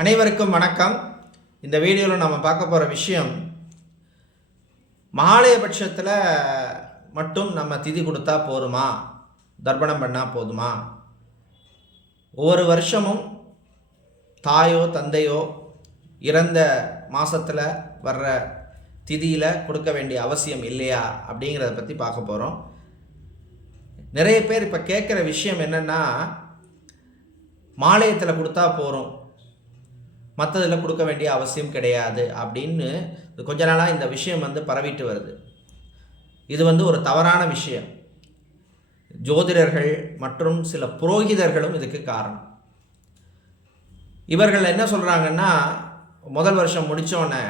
அனைவருக்கும் வணக்கம். இந்த வீடியோவில் நம்ம பார்க்க போகிற விஷயம் மகாலயபட்சத்தில் மட்டும் நம்ம திதி கொடுத்தா போதுமா? தர்ப்பணம் பண்ணால் போதுமா? ஒவ்வொரு வருஷமும் தாயோ தந்தையோ இறந்த மாதத்தில் வர்ற திதியில் கொடுக்க வேண்டிய அவசியம் இல்லையா? அப்படிங்கிறத பற்றி பார்க்க போகிறோம் நிறைய பேர் இப்போ கேட்குற விஷயம் என்னென்னா மாலயத்தில் கொடுத்தா போகிறோம் மற்றதில் கொடுக்க வேண்டிய அவசியம் கிடையாது அப்படின்னு கொஞ்ச நாளாக இந்த விஷயம் வந்து பரவிட்டு வருது. இது வந்து ஒரு தவறான விஷயம். ஜோதிடர்கள் மற்றும் சில புரோகிதர்களும் இதுக்கு காரணம். இவர்கள் என்ன சொல்கிறாங்கன்னா முதல் வருஷம் முடித்தோடனே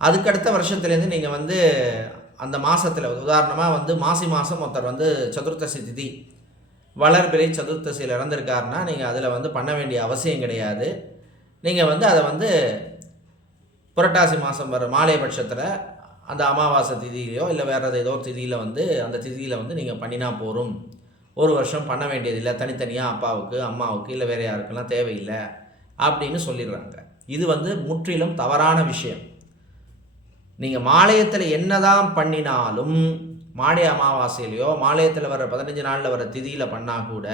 அதுக்கடுத்த வருஷத்துலேருந்து நீங்கள் வந்து அந்த மாதத்தில் உதாரணமாக வந்து மாசி மாதம் ஒருத்தர் வந்து சதுர்த்தசி திதி வளர்பிறை சதுர்த்தசியில் இறந்துருக்காருன்னா நீங்கள் அதில் வந்து பண்ண வேண்டிய அவசியம் கிடையாது. நீங்கள் வந்து அதை வந்து புரட்டாசி மாதம் வர மாலையபட்சத்தில் அந்த அமாவாசை திதியிலையோ இல்லை வேறு ஏதோ ஒரு திதியில் வந்து அந்த திதியில் வந்து நீங்கள் பண்ணினா போகும் ஒரு வருஷம் பண்ண வேண்டியதில்லை தனித்தனியாக அப்பாவுக்கு அம்மாவுக்கு இல்லை வேறு யாருக்கெல்லாம் தேவையில்லை அப்படின்னு சொல்லிடுறாங்க. இது வந்து முற்றிலும் தவறான விஷயம். நீங்கள் மாலயத்தில் என்னதான் பண்ணினாலும் மாலை அமாவாசையிலையோ மாலயத்தில் வர பதினஞ்சு நாளில் வர திதியில் பண்ணால் கூட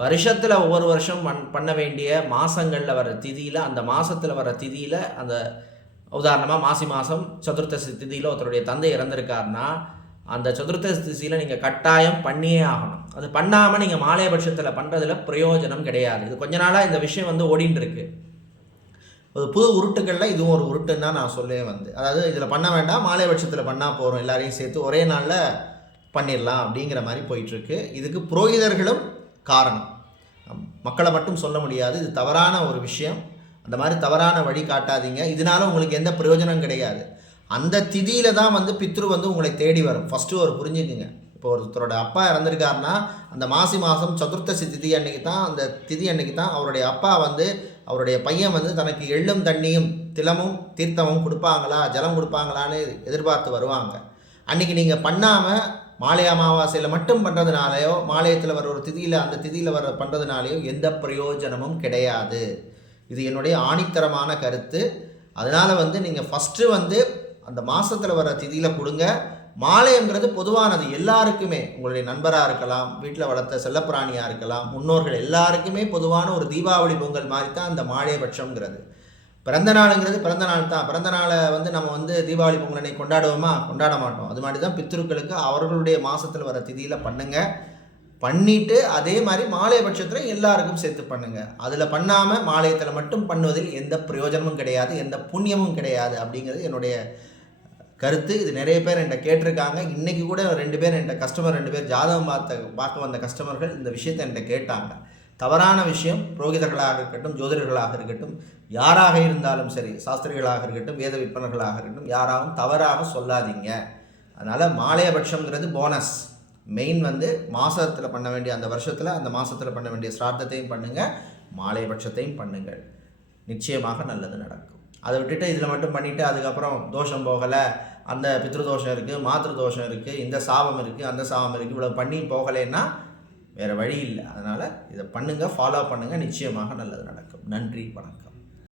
வருஷத்தில் ஒவ்வொரு வருஷம் பண் பண்ண வேண்டிய மாதங்களில் வர திதியில் அந்த மாதத்தில் வர திதியில் அந்த உதாரணமாக மாசி மாதம் சதுர்த்தசி திதியில் ஒருத்தருடைய தந்தை இறந்திருக்காருன்னா அந்த சதுர்த்தசி திதியில் நீங்கள் கட்டாயம் பண்ணியே ஆகணும். அது பண்ணாமல் நீங்கள் மாலையபட்சத்தில் பண்ணுறதுல பிரயோஜனம் கிடையாது. இது கொஞ்ச நாளாக இந்த விஷயம் வந்து ஓடின்னு இருக்குது புது உருட்டுகளில் இதுவும் ஒரு உருட்டுன்னு தான் நான் சொல்லவே வந்து அதாவது இதில் பண்ண வேண்டாம் மாலை பட்சத்தில் பண்ணால் போகிறோம் எல்லாரையும் சேர்த்து ஒரே நாளில் பண்ணிடலாம் அப்படிங்கிற மாதிரி போயிட்டுருக்கு. இதுக்கு புரோகிதர்களும் காரணம். மக்களை மட்டும் சொல்ல முடியாது இது தவறான ஒரு விஷயம். அந்த மாதிரி தவறான வழி காட்டாதீங்க. இதனால உங்களுக்கு எந்த பிரயோஜனம் கிடையாது. அந்த திதியில தான் வந்து பித்ரு வந்து உங்களை தேடி வரும். ஃபஸ்ட்டு ஒரு புரிஞ்சுக்குங்க. இப்போ ஒருத்தரோட அப்பா இறந்துருக்காருன்னா அந்த மாசி மாதம் சதுர்த்தசி திதி அன்னைக்கு தான் அந்த திதி அன்னைக்கு தான் அவருடைய அப்பா வந்து அவருடைய பையன் வந்து தனக்கு எள்ளும் தண்ணியும் திலமும் தீர்த்தமும் கொடுப்பாங்களா ஜலம் கொடுப்பாங்களான்னு எதிர்பார்த்து வருவாங்க. அன்றைக்கி நீங்கள் பண்ணாமல் மாலை அமாவாசையில் மட்டும் பண்ணுறதுனாலையோ மாலயத்தில் வர ஒரு திதியில் அந்த திதியில் வர பண்ணுறதுனாலையோ எந்த பிரயோஜனமும் கிடையாது. இது என்னுடைய ஆணித்தரமான கருத்து. அதனால் வந்து நீங்கள் ஃபஸ்ட்டு வந்து அந்த மாதத்தில் வர திதியில் கொடுங்க. மாலையங்கிறது பொதுவானது. எல்லாருக்குமே உங்களுடைய நண்பராக இருக்கலாம் வீட்டில் வளர்த்த செல்லப்பிராணியாக இருக்கலாம் முன்னோர்கள் எல்லாருக்குமே பொதுவான ஒரு தீபாவளி பொங்கல் மாதிரி தான் அந்த மாலையபட்சம்ங்கிறது பிறந்த நாளுங்கிறது பிறந்த நாள் தான். பிறந்த நாளை வந்து நம்ம வந்து தீபாவளி பொங்கலனை கொண்டாடுவோமா? கொண்டாட மாட்டோம். அது மாதிரி தான் பித்ருக்களுக்கு அவர்களுடைய மாதத்தில் வர திதியில் பண்ணுங்கள் பண்ணிட்டு அதே மாதிரி மாலையபட்சத்தில் எல்லாருக்கும் சேர்த்து பண்ணுங்கள் அதில் பண்ணாமல் மாலையத்தில் மட்டும் பண்ணுவதில் எந்த பிரயோஜனமும் கிடையாது. எந்த புண்ணியமும் கிடையாது அப்படிங்கிறது என்னுடைய கருத்து. இது நிறைய பேர் என்கிட்ட கேட்டிருக்காங்க. இன்றைக்கி கூட ரெண்டு பேர் என்கிட்ட கஸ்டமர் ரெண்டு பேர் ஜாதகம் பார்த்த பார்க்க வந்த கஸ்டமர்கள் இந்த விஷயத்தை என்கிட்ட கேட்டாங்க. தவறான விஷயம் புரோகிதர்களாக இருக்கட்டும் ஜோதிடர்களாக இருக்கட்டும் யாராக இருந்தாலும் சரி சாஸ்திரிகளாக இருக்கட்டும் வேத விற்பனர்களாக இருக்கட்டும் யாராவும் தவறாக சொல்லாதீங்க. அதனால் மாலையபட்சம்ங்கிறது போனஸ் மெயின் வந்து மாதத்தில் பண்ண வேண்டிய அந்த வருஷத்தில் அந்த மாதத்தில் பண்ண வேண்டிய சிரார்த்தத்தையும் பண்ணுங்கள் மாலையபட்சத்தையும் பண்ணுங்கள். நிச்சயமாக நல்லது நடக்கும். அதை விட்டுட்டு இதில் மட்டும் பண்ணிவிட்டு அதுக்கப்புறம் தோஷம் போகலை. அந்த பித்ருதோஷம் இருக்குது மாத்திரு தோஷம் இருக்குது இந்த சாபம் இருக்குது அந்த சாபம் இருக்குது இவ்வளோ பண்ணி போகலைன்னா வேறு வழி இல்லை. அதனால் இதை பண்ணுங்கள் ஃபாலோ பண்ணுங்கள் நிச்சயமாக நல்லது நடக்கும். நன்றி வணக்கம்.